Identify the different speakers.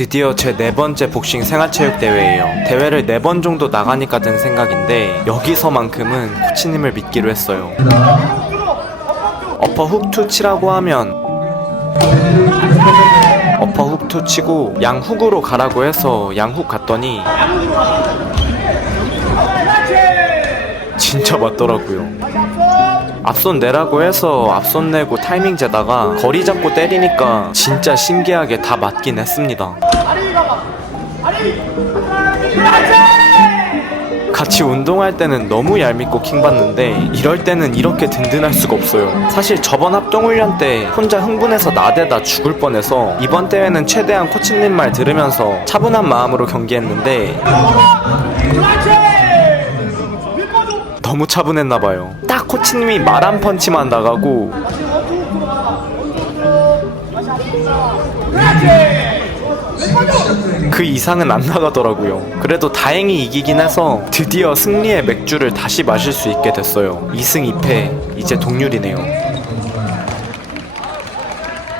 Speaker 1: 드디어 제 네 번째 복싱 생활체육 대회예요. 대회를 네 번 정도 나가니까 든 생각인데 여기서만큼은 코치님을 믿기로 했어요. 어퍼 훅투 치라고 하면 어퍼 훅투 치고 양 훅으로 가라고 해서 양 훅 갔더니 진짜 맞더라고요. 앞손 내라고 해서 앞손 내고 타이밍 재다가 거리 잡고 때리니까 진짜 신기하게 다 맞긴 했습니다. 같이 운동할 때는 너무 얄밉고 킹받는데 이럴 때는 이렇게 든든할 수가 없어요. 사실 저번 합동훈련 때 혼자 흥분해서 나대다 죽을 뻔해서 이번 대회는 최대한 코치님 말 들으면서 차분한 마음으로 경기했는데 너무 차분했나봐요. 딱 코치님이 말 한 펀치만 나가고 그 이상은 안 나가더라고요. 그래도 다행히 이기긴 해서 드디어 승리의 맥주를 다시 마실 수 있게 됐어요. 2승 2패, 이제 동률이네요.